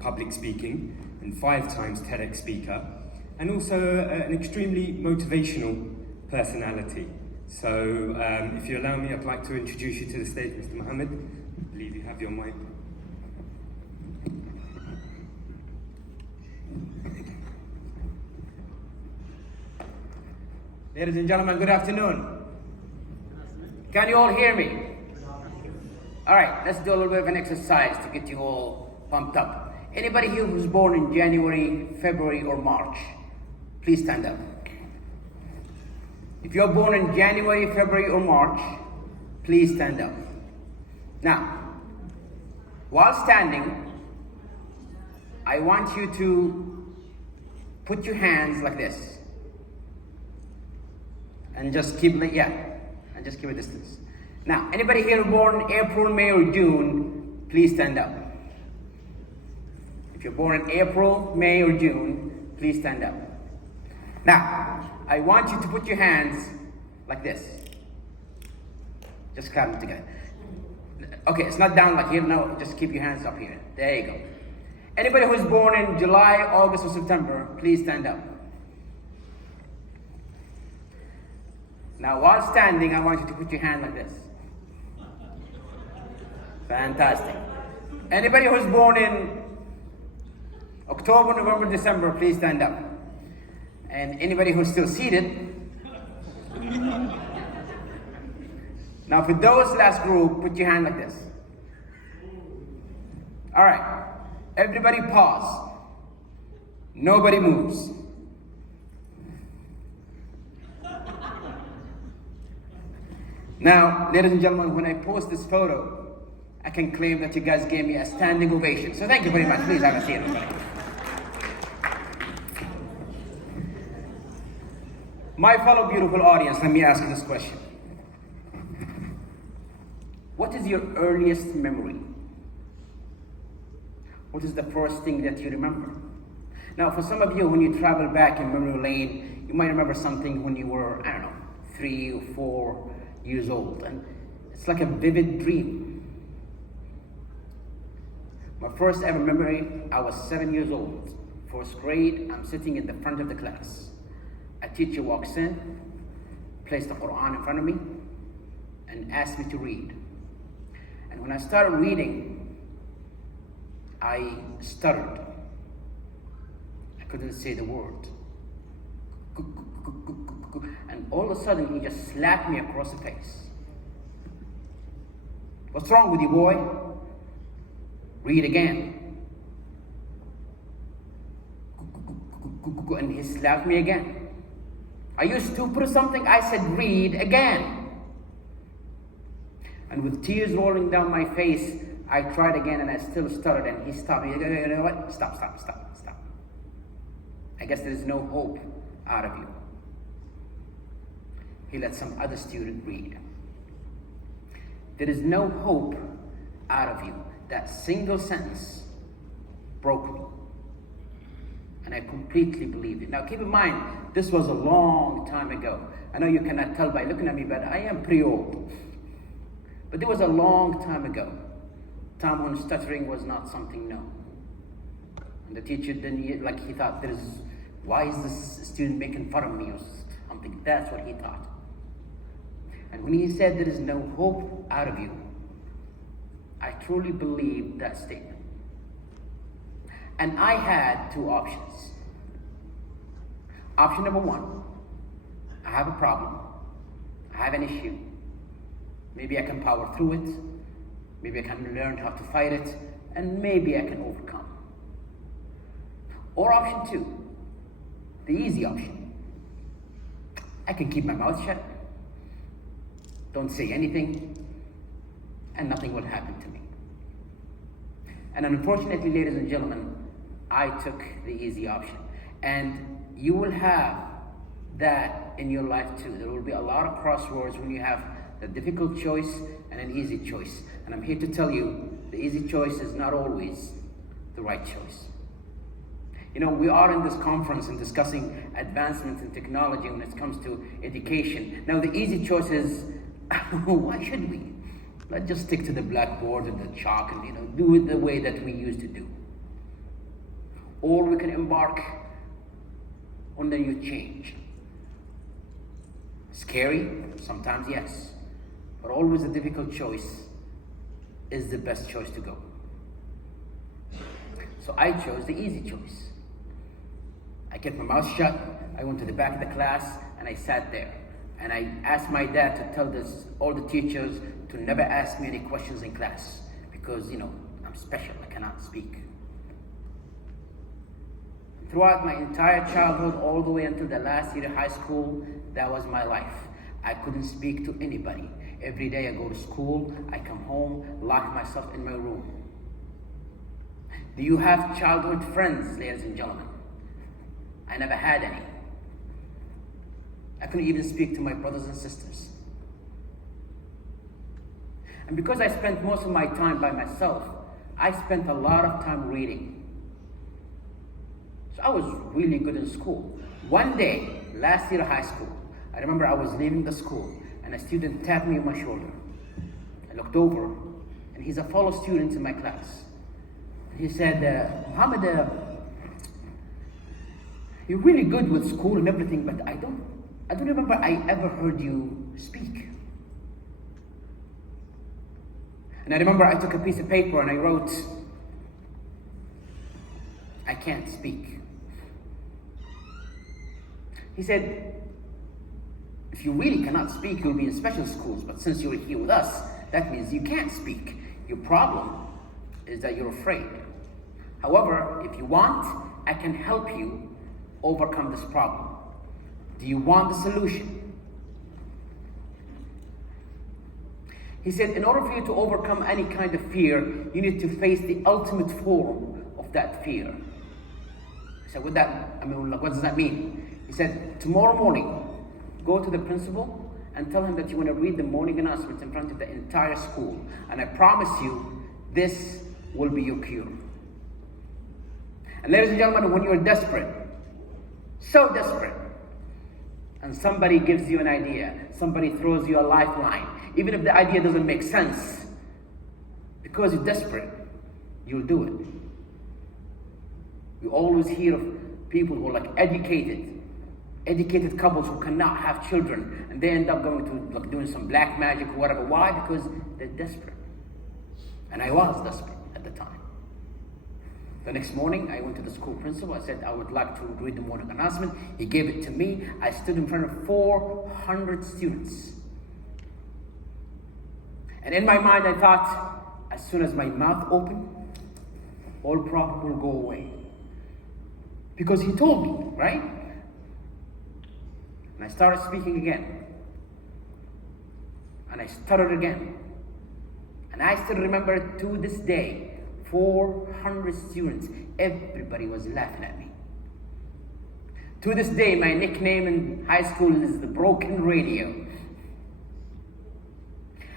public speaking and 5 times TEDx speaker, and also an extremely motivational personality. So if you allow me, I'd like to introduce you to the stage, Mr. Mohammed. I believe you have your mic. Ladies and gentlemen, good afternoon. Can you all hear me? All right, let's do a little bit of an exercise to get you all pumped up. Anybody here who's born in January, February, or March, please stand up. If you're born in January, February, or March, please stand up. Now, while standing, I want you to put your hands like this. And just keep a distance. Now, anybody here born April, May, or June, please stand up. If you're born in April, May, or June, please stand up. Now, I want you to put your hands like this. Just clap them together. Okay, it's not down like here, no, just keep your hands up here. There you go. Anybody who's born in July, August, or September, please stand up. Now, while standing, I want you to put your hand like this. Fantastic. Anybody who's born in October, November, December, please stand up. And anybody who's still seated. Now, for those last group, put your hand like this. All right. Everybody pause. Nobody moves. Now, ladies and gentlemen, when I post this photo, I can claim that you guys gave me a standing ovation. So thank you very much. Please have a seat, everybody. My fellow beautiful audience, let me ask you this question. What is your earliest memory? What is the first thing that you remember? Now, for some of you, when you travel back in memory lane, you might remember something when you were, 3 or 4 years old, and it's like a vivid dream. My first ever memory, I was 7 years old, 1st grade. I'm sitting in the front of the class. A teacher walks in, placed the Quran in front of me, and asked me to read. And when I started reading, I stuttered. I couldn't say the word. And all of a sudden, he just slapped me across the face. What's wrong with you, boy? Read again. And he slapped me again. Are you stupid or something? I said, read again. And with tears rolling down my face, I tried again and I still stuttered, and he stopped me. You know what? Stop. I guess there is no hope out of you. He let some other student read. There is no hope out of you. That single sentence broke me. And I completely believed it. Now keep in mind, this was a long time ago. I know you cannot tell by looking at me, but I am pretty old. But it was a long time ago. Time when stuttering was not something known. And the teacher didn't, he thought, why is this student making fun of me or something? That's what he thought. And when he said there is no hope out of you, I truly believed that statement. And I had 2 options. Option number 1, I have a problem. I have an issue. Maybe I can power through it. Maybe I can learn how to fight it. And maybe I can overcome. Or option 2, the easy option. I can keep my mouth shut. Don't say anything. And nothing will happen to me. And unfortunately, ladies and gentlemen, I took the easy option. And you will have that in your life too. There will be a lot of crossroads when you have a difficult choice and an easy choice. And I'm here to tell you, the easy choice is not always the right choice. You know, we are in this conference and discussing advancements in technology when it comes to education. Now, the easy choice is, why should we? Let's just stick to the blackboard and the chalk and, do it the way that we used to do. or we can embark on the new change. Scary? Sometimes yes. But always a difficult choice is the best choice to go. So I chose the easy choice. I kept my mouth shut, I went to the back of the class, and I sat there. And I asked my dad to tell all the teachers to never ask me any questions in class, because, I'm special, I cannot speak. Throughout my entire childhood, all the way until the last year of high school, that was my life. I couldn't speak to anybody. Every day I go to school, I come home, lock myself in my room. Do you have childhood friends, ladies and gentlemen? I never had any. I couldn't even speak to my brothers and sisters. And because I spent most of my time by myself, I spent a lot of time reading. So I was really good in school. One day, last year of high school, I remember I was leaving the school and a student tapped me on my shoulder. I looked over and he's a fellow student in my class. He said, Muhammad, you're really good with school and everything, but I don't remember I ever heard you speak. And I remember I took a piece of paper and I wrote, I can't speak. He said, if you really cannot speak, you'll be in special schools, but since you're here with us, that means you can't speak. Your problem is that you're afraid. However, if you want, I can help you overcome this problem. Do you want the solution? He said, in order for you to overcome any kind of fear, you need to face the ultimate form of that fear. I said, what does that mean? He said, tomorrow morning, go to the principal and tell him that you want to read the morning announcements in front of the entire school. And I promise you, this will be your cure. And ladies and gentlemen, when you're desperate, so desperate, and somebody gives you an idea, somebody throws you a lifeline, even if the idea doesn't make sense, because you're desperate, you'll do it. You always hear of people who are educated couples who cannot have children, and they end up going to doing some black magic or whatever. Why? Because they're desperate. And I was desperate at the time. The next morning, I went to the school principal. I said, I would like to read the morning announcement. He gave it to me. I stood in front of 400 students. And in my mind, I thought, as soon as my mouth opened, all problem will go away. Because he told me, right? And I started speaking again. And I stuttered again. And I still remember to this day, 400 students, everybody was laughing at me. To this day, my nickname in high school is the broken radio.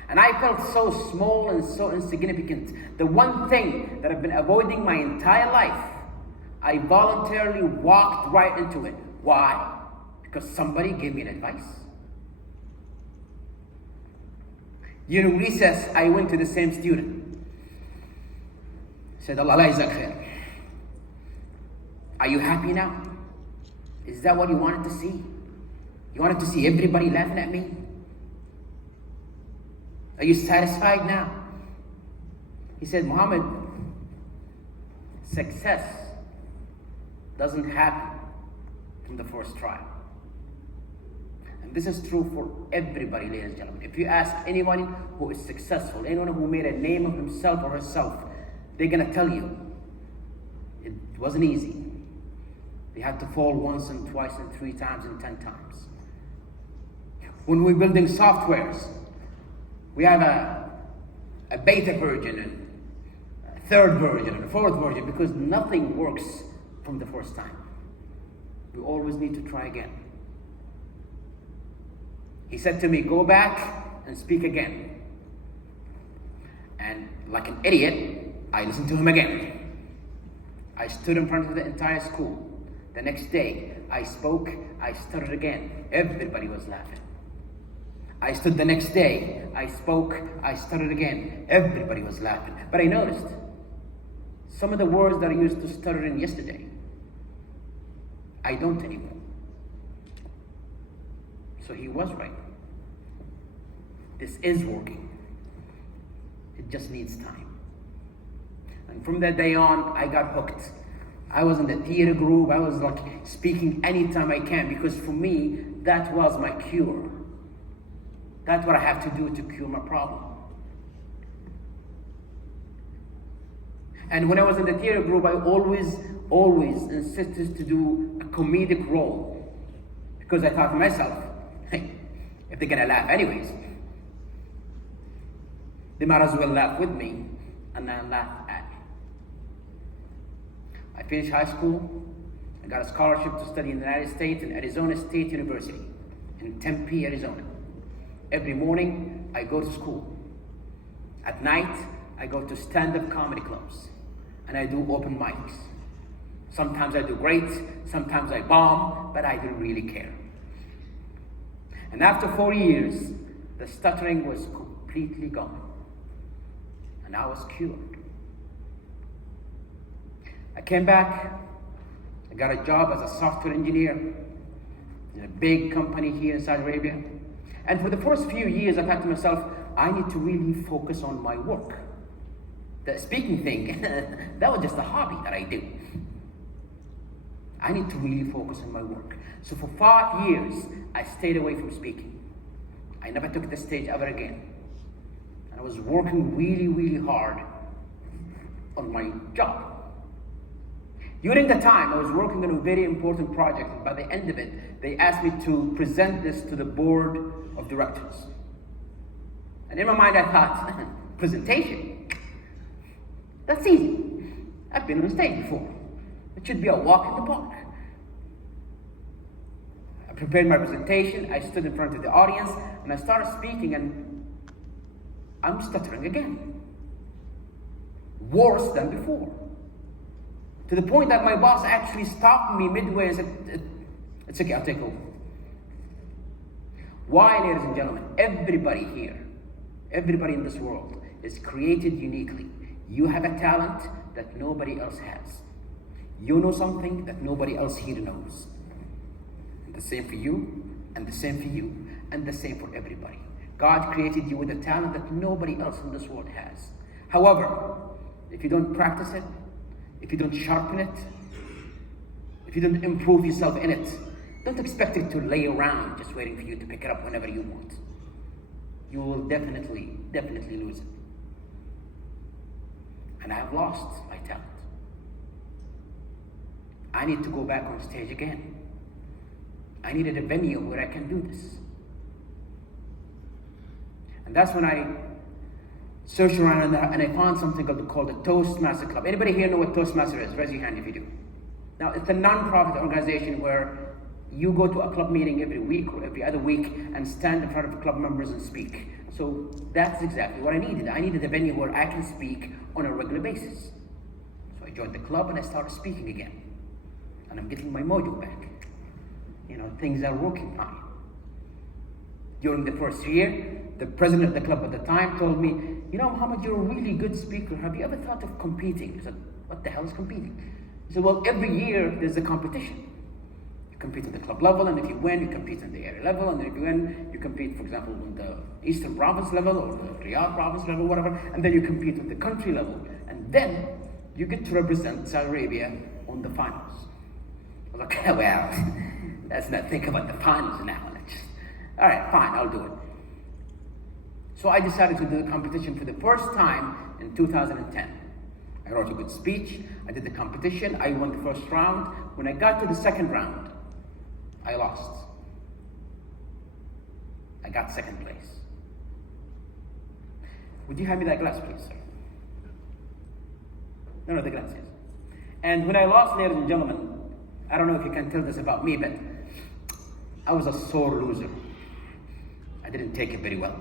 And I felt so small and so insignificant. The one thing that I've been avoiding my entire life, I voluntarily walked right into it. Why? Because somebody gave me an advice. During recess, I went to the same student. Said, Allah Jazaak khair. Are you happy now? Is that what you wanted to see? You wanted to see everybody laughing at me? Are you satisfied now? He said, Muhammad, success doesn't happen from the first try. And this is true for everybody, ladies and gentlemen. If you ask anyone who is successful, anyone who made a name of himself or herself, they're going to tell you it wasn't easy. They had to fall once and twice and 3 times and 10 times. When we're building softwares, we have a beta version and a 3rd version and a 4th version, because nothing works from the first time. We always need to try again. He said to me, go back and speak again. And like an idiot, I listened to him again. I stood in front of the entire school. The next day, I spoke, I stuttered again. Everybody was laughing. I stood the next day, I spoke, I stuttered again. Everybody was laughing. But I noticed some of the words that I used to stutter in yesterday, I don't anymore. So he was right. This is working. It just needs time. And from that day on, I got hooked. I was in the theater group. I was like speaking anytime I can, because for me, that was my cure. That's what I have to do to cure my problem. And when I was in the theater group, I always insisted to do a comedic role, because I thought to myself, hey, if they're gonna laugh anyways, they might as well laugh with me and not laugh at me. I finished high school. I got a scholarship to study in the United States in Arizona State University in Tempe, Arizona. Every morning, I go to school. At night, I go to stand-up comedy clubs, and I do open mics. Sometimes I do great, sometimes I bomb, but I didn't really care. And after 4 years, the stuttering was completely gone, and I was cured. I came back. I got a job as a software engineer in a big company here in Saudi Arabia. And for the first few years, I thought to myself, I need to really focus on my work. The speaking thing, that was just a hobby that I do. I need to really focus on my work. So for 5 years, I stayed away from speaking. I never took the stage ever again. And I was working really, really hard on my job. During the time, I was working on a very important project, and by the end of it, they asked me to present this to the board of directors. And in my mind, I thought, presentation? That's easy. I've been on stage before. It should be a walk in the park. I prepared my presentation, I stood in front of the audience, and I started speaking, and I'm stuttering again. Worse than before. To the point that my boss actually stopped me midway and said, it's okay, I'll take over. Why, ladies and gentlemen, everybody here, everybody in this world is created uniquely. You have a talent that nobody else has. You know something that nobody else here knows. And the same for you, and the same for you, and the same for everybody. God created you with a talent that nobody else in this world has. However, if you don't practice it, if you don't sharpen it, if you don't improve yourself in it, don't expect it to lay around just waiting for you to pick it up whenever you want. You will definitely lose it. And I have lost my talent. I need to go back on stage again. I needed a venue where I can do this. And that's when I searched around and I found something called the Toastmaster Club. Anybody here know what Toastmaster is? Raise your hand if you do. Now, it's a non-profit organization where you go to a club meeting every week or every other week and stand in front of club members and speak. So that's exactly what I needed. I needed a venue where I can speak on a regular basis. So I joined the club and I started speaking again. And I'm getting my mojo back. You know, things are working fine. During the first year, the president of the club at the time told me, you know, Muhammad, you're a really good speaker. Have you ever thought of competing? I said, what the hell is competing? He said, well, every year there's a competition. You compete at the club level, and if you win, you compete at the area level, and if you win, you compete, for example, on the Eastern Province level, or the Riyadh Province level, whatever, and then you compete at the country level, and then you get to represent Saudi Arabia on the finals. I was like, well, let's not think about the finals now. All right, fine, I'll do it. So I decided to do the competition for the first time in 2010. I wrote a good speech, I did the competition, I won the first round. When I got to the second round, I lost. I got second place. Would you hand me that glass, please, sir? No, the glass, yes. And when I lost, ladies and gentlemen, I don't know if you can tell this about me, but I was a sore loser. I didn't take it very well.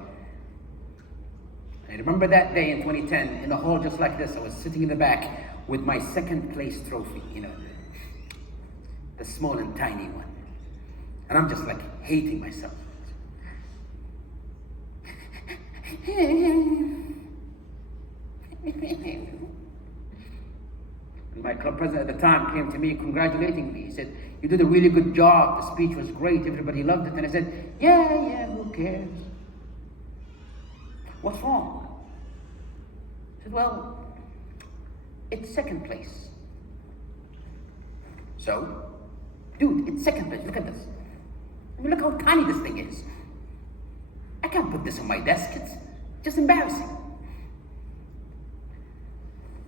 I remember that day in 2010, in a hall just like this, I was sitting in the back with my second place trophy, you know, the small and tiny one. And I'm just like hating myself. And my club president at the time came to me congratulating me. He said, "You did a really good job. The speech was great. Everybody loved it." And I said, yeah, who cares? What's wrong? He said, "Well, it's second place." So, dude, it's second place. Look at this. I mean, look how tiny this thing is. I can't put this on my desk. It's just embarrassing.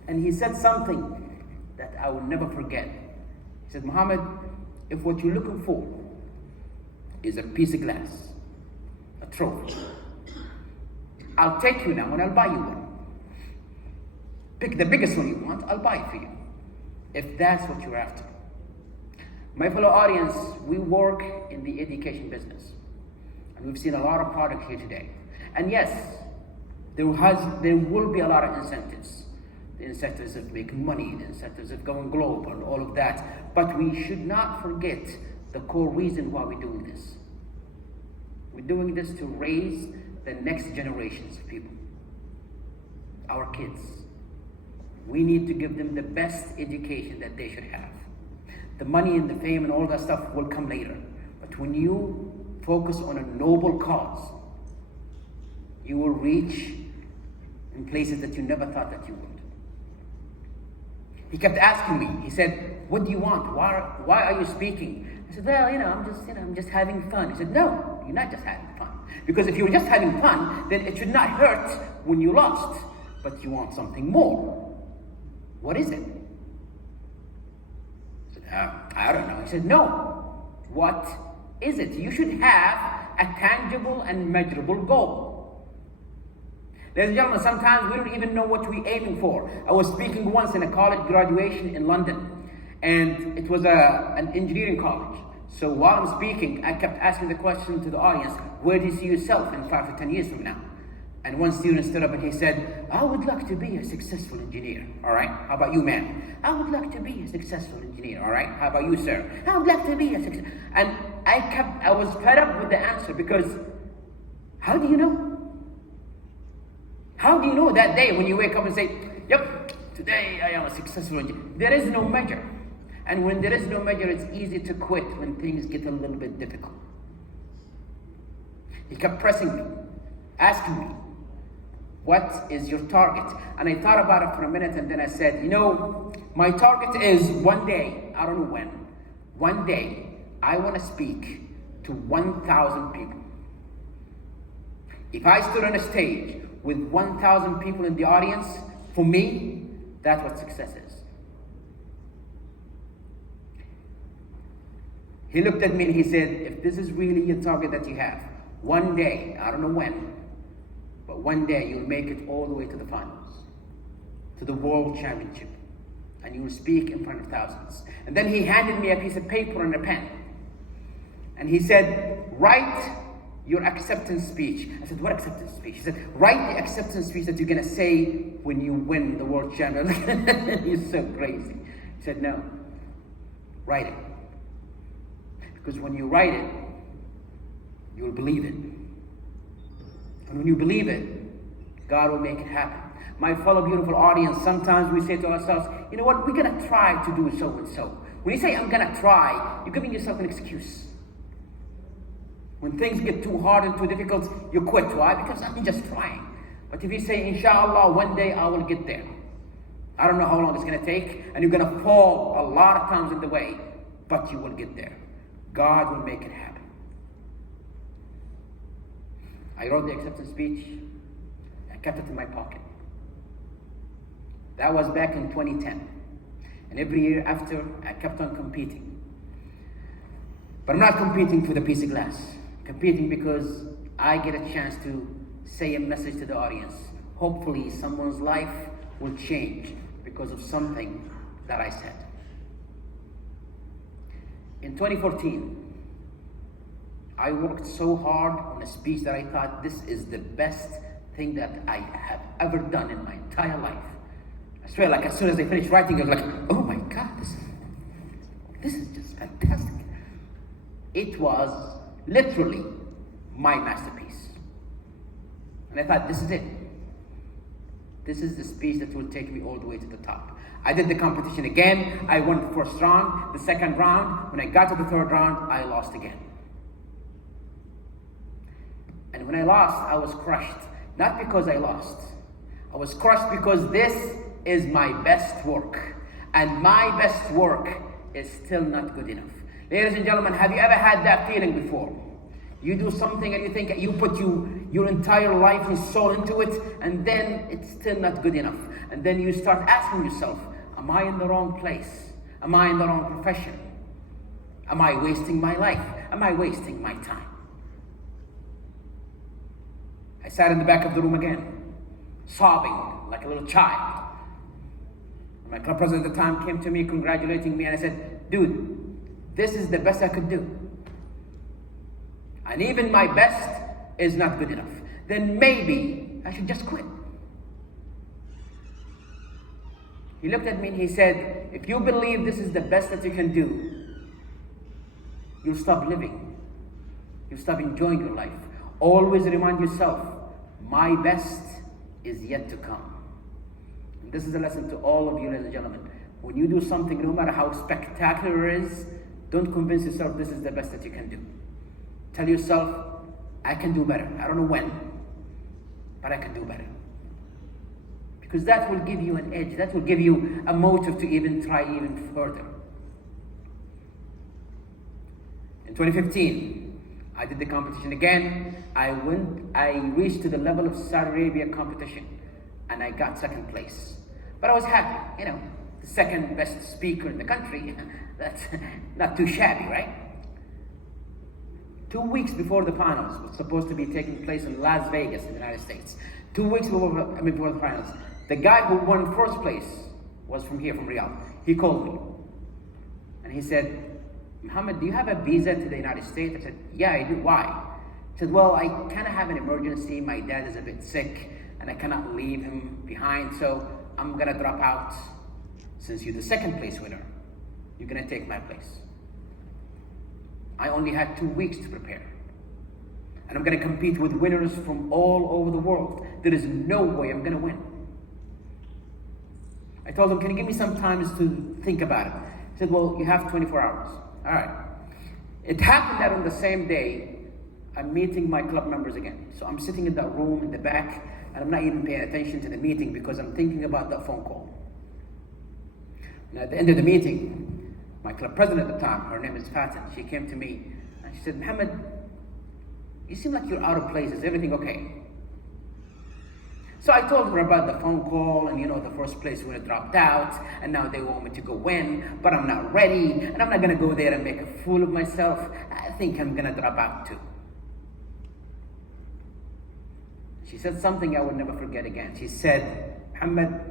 And he said something that I will never forget. He said, "Muhammad, if what you're looking for is a piece of glass, a trophy, I'll take you now and I'll buy you one. Pick the biggest one you want, I'll buy it for you. If that's what you're after." My fellow audience, we work in the education business. And we've seen a lot of product here today. And yes, there will be a lot of incentives. The incentives of making money, the incentives of going global, and all of that. But we should not forget the core reason why we're doing this. We're doing this to raise the next generations of people. Our kids. We need to give them the best education that they should have. The money and the fame and all that stuff will come later. But when you focus on a noble cause, you will reach in places that you never thought that you would. He kept asking me. He said, "What do you want? Why are you speaking?" I said, "Well, I'm just having fun." He said, "No, you're not just having fun. Because if you were just having fun, then it should not hurt when you lost. But you want something more. What is it?" I said, "I don't know." He said, "No. What is it? You should have a tangible and measurable goal." Ladies and gentlemen, sometimes we don't even know what we're aiming for. I was speaking once in a college graduation in London, and it was an engineering college. So while I'm speaking, I kept asking the question to the audience, "Where do you see yourself in 5 to 10 years from now?" And one student stood up and he said, "I would like to be a successful engineer." "All right, how about you, ma'am?" "I would like to be a successful engineer." "All right, how about you, sir?" "I would like to be a successful." And I was fed up with the answer, because how do you know? How do you know that day when you wake up and say, "Yep, today I am a successful engineer"? There is no measure. And when there is no measure, it's easy to quit when things get a little bit difficult. He kept pressing me, asking me, "What is your target?" And I thought about it for a minute, and then I said, my target is one day, I don't know when, one day, I want to speak to 1,000 people. If I stood on a stage with 1,000 people in the audience, for me, that's what success is. He looked at me and he said, "If this is really a target that you have, one day, I don't know when, but one day you'll make it all the way to the finals, to the world championship, and you will speak in front of thousands." And then he handed me a piece of paper and a pen. And he said, "Write your acceptance speech." I said, "What acceptance speech?" He said, "Write the acceptance speech that you're going to say when you win the world championship." He's so crazy. He said, "No, write it. Because when you write it, you'll believe it. And when you believe it, God will make it happen." My fellow beautiful audience, sometimes we say to ourselves, "You know what, we're going to try to do so and so." When you say, "I'm going to try," you're giving yourself an excuse. When things get too hard and too difficult, you quit. Why? Because I'm just trying. But if you say, "Inshallah, one day I will get there," I don't know how long it's going to take, and you're going to fall a lot of times in the way, but you will get there. God will make it happen. I wrote the acceptance speech. I kept it in my pocket. That was back in 2010. And every year after, I kept on competing. But I'm not competing for the piece of glass. I'm competing because I get a chance to say a message to the audience. Hopefully someone's life will change because of something that I said. In 2014, I worked so hard on a speech that I thought this is the best thing that I have ever done in my entire life. I swear, like as soon as I finished writing, I was like, "Oh my God, this is just fantastic." It was literally my masterpiece. And I thought, this is it. This is the speech that will take me all the way to the top. I did the competition again. I won the first round, the second round. When I got to the third round, I lost again. And when I lost, I was crushed. Not because I lost. I was crushed because this is my best work. And my best work is still not good enough. Ladies and gentlemen, have you ever had that feeling before? You do something and you think you put your entire life and soul into it, and then it's still not good enough. And then you start asking yourself, am I in the wrong place? Am I in the wrong profession? Am I wasting my life? Am I wasting my time? I sat in the back of the room again, sobbing like a little child. My club president at the time came to me, congratulating me, and I said, dude, this is the best I could do. And even my best is not good enough. Then maybe I should just quit. He looked at me and he said, if you believe this is the best that you can do, you'll stop living. You'll stop enjoying your life. Always remind yourself, my best is yet to come. And this is a lesson to all of you, ladies and gentlemen. When you do something, no matter how spectacular it is, don't convince yourself this is the best that you can do. Tell yourself, I can do better. I don't know when, but I can do better. Because that will give you an edge. That will give you a motive to even try even further. In 2015, I did the competition again. I reached to the level of Saudi Arabia competition, and I got second place. But I was happy, the second best speaker in the country. That's not too shabby, right? 2 weeks before the finals was supposed to be taking place in Las Vegas in the United States. 2 weeks before the finals, the guy who won first place was from here, from Riyadh. He called me and he said, Muhammad, do you have a visa to the United States? I said, yeah, I do. Why? He said, well, I kind of have an emergency. My dad is a bit sick and I cannot leave him behind, so I'm going to drop out. Since you're the second place winner, you're going to take my place. I only had 2 weeks to prepare. And I'm going to compete with winners from all over the world. There is no way I'm going to win. I told him, can you give me some time to think about it? He said, well, you have 24 hours. All right. It happened that on the same day, I'm meeting my club members again. So I'm sitting in that room in the back, and I'm not even paying attention to the meeting because I'm thinking about that phone call. And at the end of the meeting, my club president at the time, her name is Fatin, she came to me and she said, Mohammed, you seem like you're out of place. Is everything okay? So I told her about the phone call and the first place winner dropped out and now they want me to go win, but I'm not ready and I'm not going to go there and make a fool of myself. I think I'm going to drop out too. She said something I will never forget again. She said, Muhammad,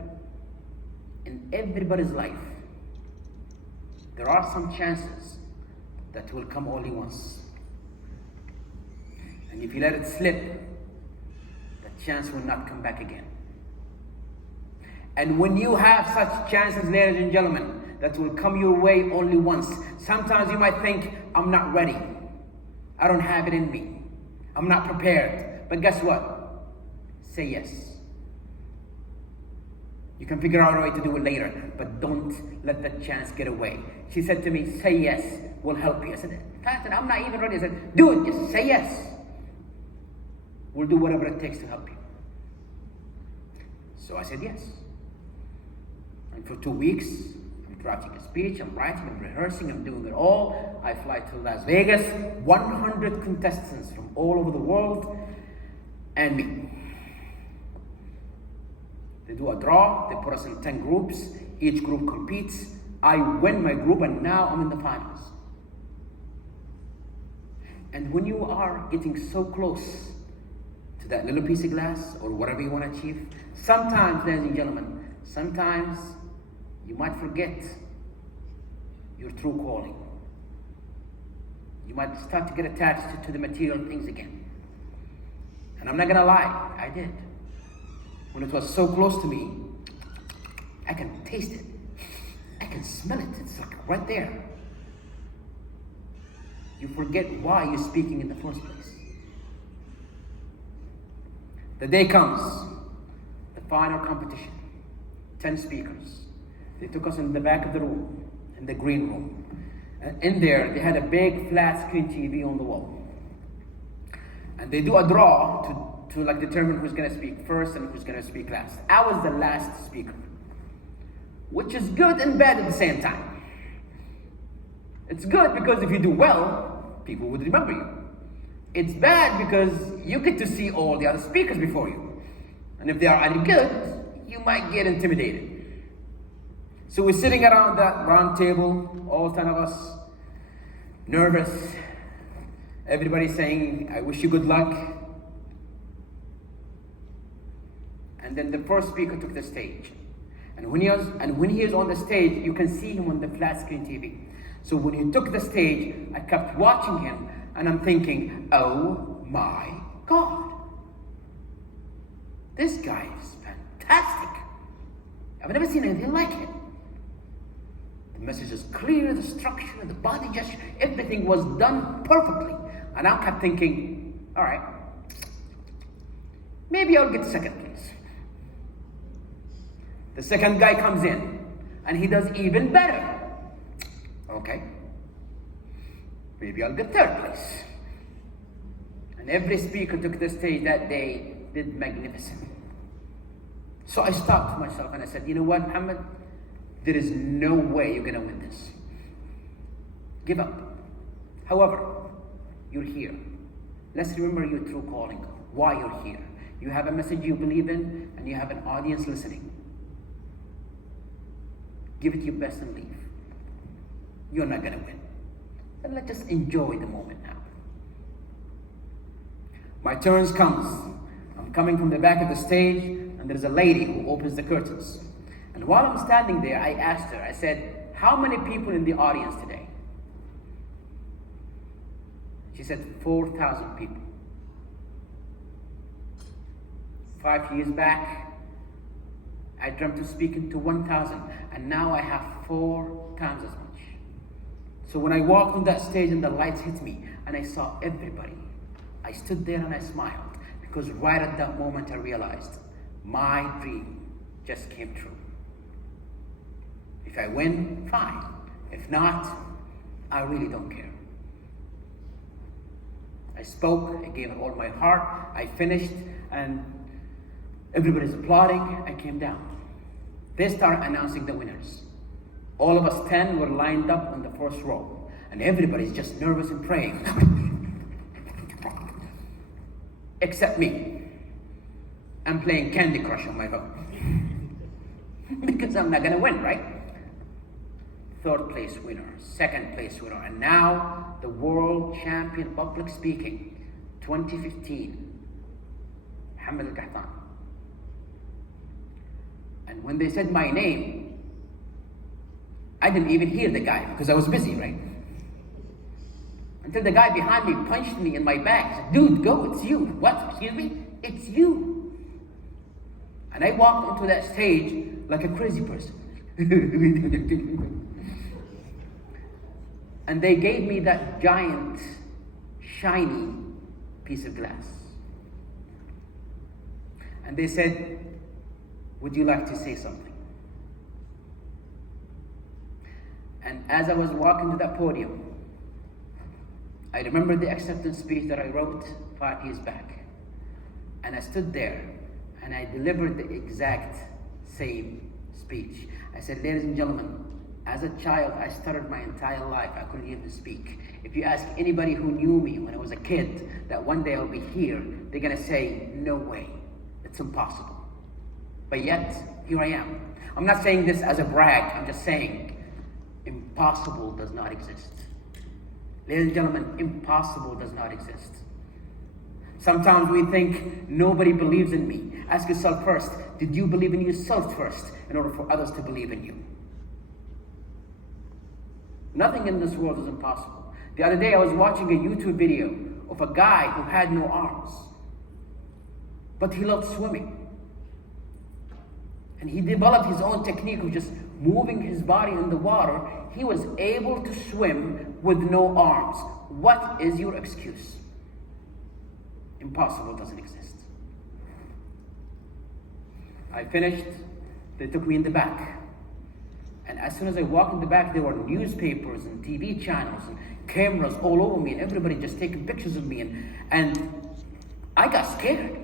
in everybody's life, there are some chances that will come only once. And if you let it slip, that chance will not come back again. And when you have such chances, ladies and gentlemen, that will come your way only once, sometimes you might think, I'm not ready. I don't have it in me. I'm not prepared. But guess what? Say yes. You can figure out a way to do it later, but don't let that chance get away. She said to me, say yes, we'll help you. I said, Fatin, I'm not even ready. I said, do it, just say yes. We'll do whatever it takes to help you. So I said yes. And for 2 weeks, I'm drafting a speech, I'm writing, I'm rehearsing, I'm doing it all. I fly to Las Vegas, 100 contestants from all over the world, and me. They do a draw, they put us in 10 groups, each group competes. I win my group and now I'm in the finals. And when you are getting so close to that little piece of glass or whatever you want to achieve, sometimes, ladies and gentlemen, sometimes you might forget your true calling. You might start to get attached to the material things again. And I'm not gonna lie, I did. When it was so close to me, I can taste it. I can smell it. It's like right there. You forget why you're speaking in the first place. The day comes, the final competition. 10 speakers. They took us in the back of the room, in the green room. And in there, they had a big flat screen TV on the wall. And they do a draw to like determine who's gonna speak first and who's gonna speak last. I was the last speaker, which is good and bad at the same time. It's good because if you do well, people would remember you. It's bad because you get to see all the other speakers before you. And if they are any good, you might get intimidated. So we're sitting around that round table, all 10 of us, nervous. Everybody saying, I wish you good luck. And then the first speaker took the stage. And when he is on the stage, you can see him on the flat screen TV. So when he took the stage, I kept watching him and I'm thinking, oh my God. This guy is fantastic. I've never seen anything like it. The message is clear, the structure, the body gesture, everything was done perfectly. And I kept thinking, all right, maybe I'll get second place. The second guy comes in and he does even better. Okay, maybe I'll get third place. And every speaker took the stage that day did magnificent. So I stopped myself and I said, you know what, Muhammad? There is no way you're gonna win this. Give up. However, you're here. Let's remember your true calling, why you're here. You have a message you believe in and you have an audience listening. Give it your best and leave. You're not gonna win. And let's just enjoy the moment now. My turn comes. I'm coming from the back of the stage and there's a lady who opens the curtains. And while I'm standing there, I asked her, I said, how many people in the audience today? She said, 4,000 people. 5 years back, I dreamt of speaking to 1,000, and now I have 4 times as much. So when I walked on that stage and the lights hit me, and I saw everybody, I stood there and I smiled, because right at that moment I realized my dream just came true. If I win, fine. If not, I really don't care. I spoke, I gave it all my heart, I finished, and everybody's applauding. I came down. They started announcing the winners. All of us 10 were lined up on the first row, and everybody's just nervous and praying. Except me. I'm playing Candy Crush on my phone. Because I'm not gonna win, right? Third place winner, second place winner, and now the world champion public speaking, 2015, Muhammad Al-Qahtan. And when they said my name, I didn't even hear the guy because I was busy, right? Until the guy behind me punched me in my back. He said, dude, go, it's you. What, excuse me? It's you. And I walked onto that stage like a crazy person. And they gave me that giant, shiny piece of glass. And they said, would you like to say something? And as I was walking to that podium, I remember the acceptance speech that I wrote 5 years back. And I stood there and I delivered the exact same speech. I said, ladies and gentlemen, as a child, I stuttered my entire life. I couldn't even speak. If you ask anybody who knew me when I was a kid that one day I'll be here, they're gonna say, no way, it's impossible. But yet, here I am. I'm not saying this as a brag, I'm just saying, impossible does not exist. Ladies and gentlemen, impossible does not exist. Sometimes we think nobody believes in me. Ask yourself first, did you believe in yourself first in order for others to believe in you? Nothing in this world is impossible. The other day I was watching a YouTube video of a guy who had no arms, but he loved swimming. And he developed his own technique of just moving his body in the water. He was able to swim with no arms. What is your excuse? Impossible doesn't exist. I finished, they took me in the back. And as soon as I walked in the back, there were newspapers and TV channels and cameras all over me, and everybody just taking pictures of me. And I got scared.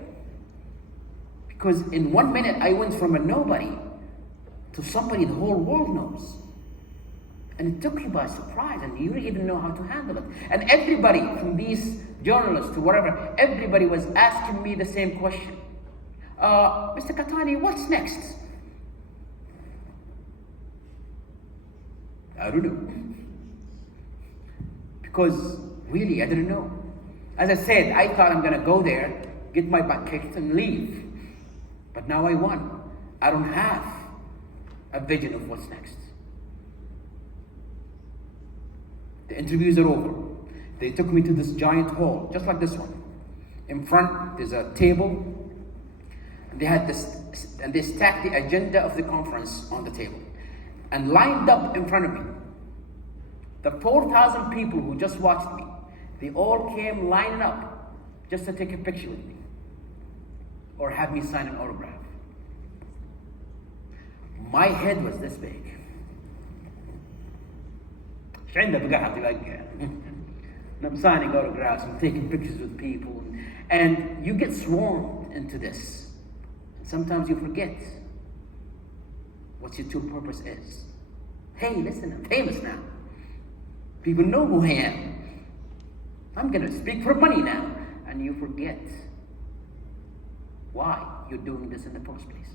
Because in 1 minute, I went from a nobody to somebody the whole world knows. And it took you by surprise, and you didn't even know how to handle it. And everybody, from these journalists to whatever, everybody was asking me the same question. Mr. Katani, what's next? I don't know. Because really, I didn't know. As I said, I thought I'm gonna go there, get my butt kicked and leave. But now I won. I don't have a vision of what's next. The interviews are over. They took me to this giant hall, just like this one. In front, there's a table. They had this, and they stacked the agenda of the conference on the table. And lined up in front of me, the 4,000 people who just watched me, they all came lining up just to take a picture with me or have me sign an autograph. My head was this big. And I'm signing autographs and taking pictures with people, and you get swarmed into this. And sometimes you forget what your true purpose is. Hey, listen, I'm famous now. People know who I am. I'm gonna speak for money now. And you forget why you're doing this in the first place.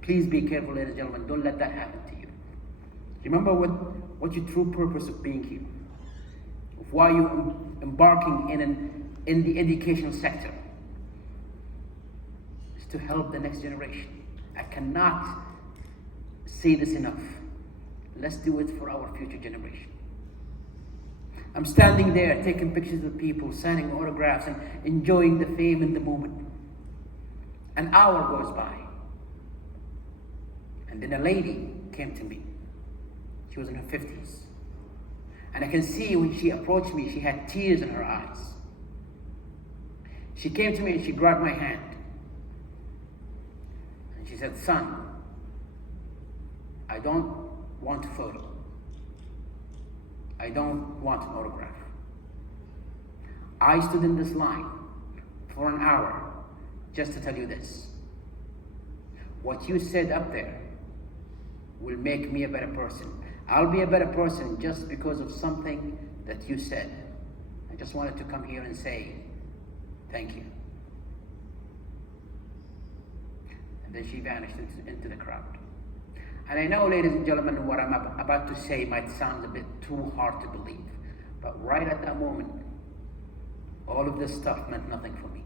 Please be careful, ladies and gentlemen. Don't let that happen to you. Remember what your true purpose of being here, of why you're embarking in the educational sector, is to help the next generation. I cannot say this enough. Let's do it for our future generation. I'm standing there taking pictures with people, signing autographs, and enjoying the fame in the moment. An hour goes by. And then a lady came to me. She was in her 50s. And I can see when she approached me, she had tears in her eyes. She came to me and she grabbed my hand. And she said, "Son, I don't want a photo. I don't want an autograph. I stood in this line for an hour just to tell you this. What you said up there will make me a better person. I'll be a better person just because of something that you said. I just wanted to come here and say thank you." And then she vanished into the crowd. And I know, ladies and gentlemen, what I'm about to say might sound a bit too hard to believe. But right at that moment, all of this stuff meant nothing for me.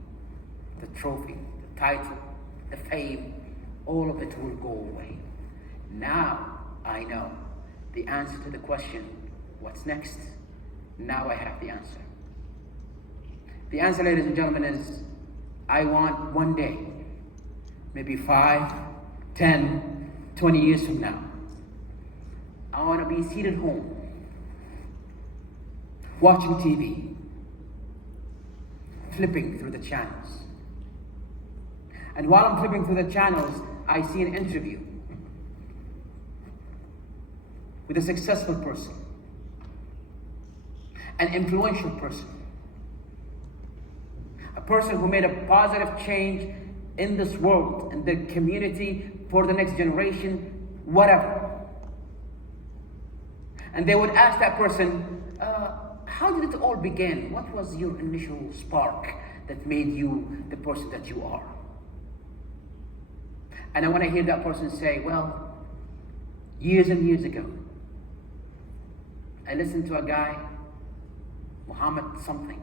The trophy, the title, the fame, all of it will go away. Now I know the answer to the question, what's next? Now I have the answer. The answer, ladies and gentlemen, is I want one day, maybe 5, 10, 20 years from now, I want to be seated home, watching TV, flipping through the channels. And while I'm flipping through the channels, I see an interview with a successful person, an influential person, a person who made a positive change in this world, in the community, for the next generation, whatever. And they would ask that person, how did it all begin? What was your initial spark that made you the person that you are? And I want to hear that person say, well, years and years ago, I listened to a guy, Muhammad something,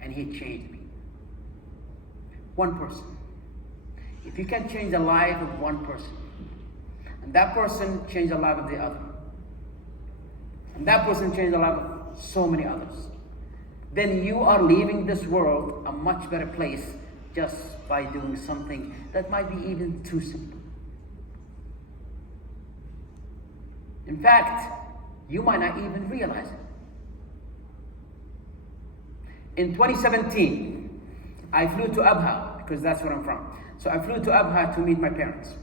and he changed me. One person. If you can change the life of one person, and that person changed the life of the other, and that person changed the life of so many others, then you are leaving this world a much better place just by doing something that might be even too simple. In fact, you might not even realize it. In 2017, I flew to Abha because that's where I'm from. So I flew to Abha to meet my parents.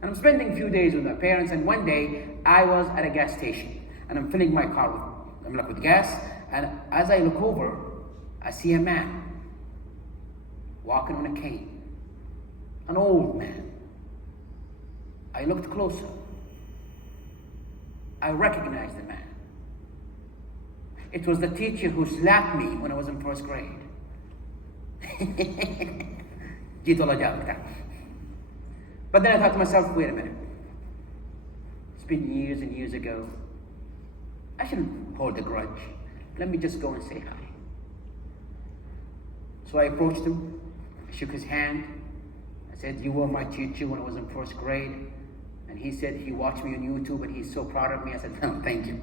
And I'm spending a few days with my parents, and one day I was at a gas station and I'm filling my car with gas, and as I look over, I see a man walking on a cane, an old man. I looked closer. I recognized the man. It was the teacher who slapped me when I was in first grade. جيت والله جابك. But then I thought to myself, wait a minute. It's been years and years ago. I shouldn't hold a grudge. Let me just go and say hi. So I approached him, I shook his hand. I said, you were my teacher when I was in first grade. And he said he watched me on YouTube and he's so proud of me. I said, no, thank you.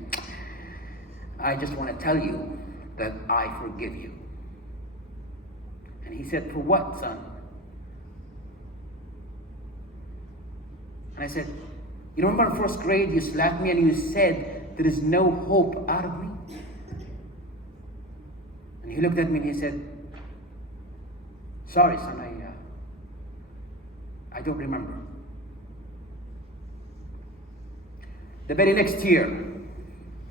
I just want to tell you that I forgive you. And he said, for what, son? And I said, you remember in first grade you slapped me and you said there is no hope out of me? And he looked at me and he said, sorry, son, I don't remember. The very next year,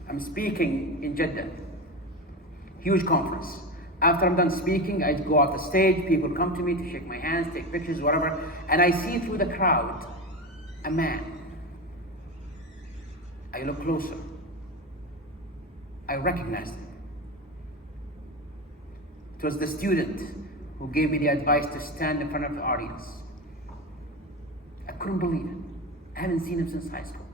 I'm speaking in Jeddah. Huge conference. After I'm done speaking, I go off the stage, people come to me to shake my hands, take pictures, whatever, and I see through the crowd a man. I look closer. I recognized him. It was the student who gave me the advice to stand in front of the audience. I couldn't believe it. I hadn't seen him since high school.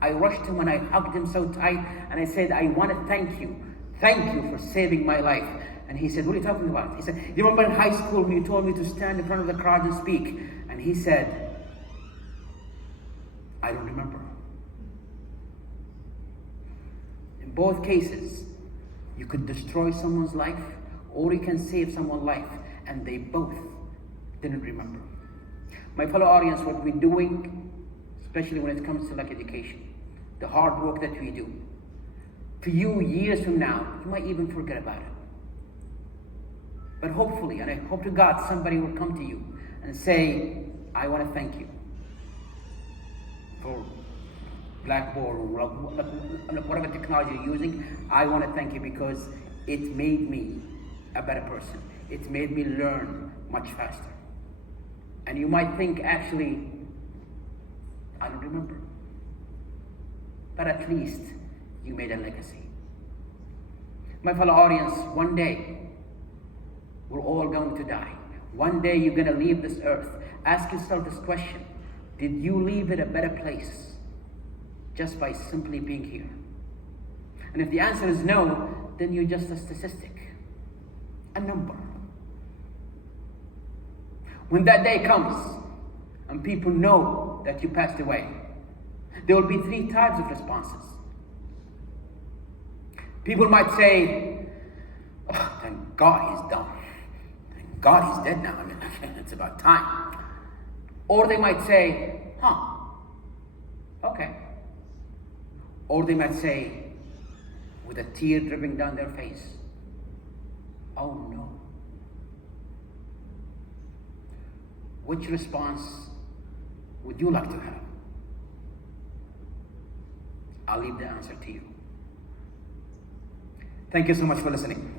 I rushed him and I hugged him so tight and I said, I want to thank you. Thank you for saving my life. And he said, what are you talking about? He said, you remember in high school when you told me to stand in front of the crowd and speak? And he said, I don't remember. In both cases, you could destroy someone's life or you can save someone's life, and they both didn't remember. My fellow audience, what we're doing, especially when it comes to like education, the hard work that we do, for you years from now, you might even forget about it. But hopefully, and I hope to God, somebody will come to you and say, I want to thank you for Blackboard or whatever technology you're using. I want to thank you because it made me a better person. It made me learn much faster. And you might think, actually, I don't remember. But at least you made a legacy. My fellow audience, one day, we're all going to die. One day you're going to leave this earth. Ask yourself this question. Did you leave it a better place just by simply being here? And if the answer is no, then you're just a statistic, a number. When that day comes and people know that you passed away, there will be three types of responses. People might say, oh, thank God he's done. Thank God he's dead now. I mean, it's about time. Or they might say, okay. Or they might say, with a tear dripping down their face, oh no. Which response would you like to have? I'll leave the answer to you. Thank you so much for listening.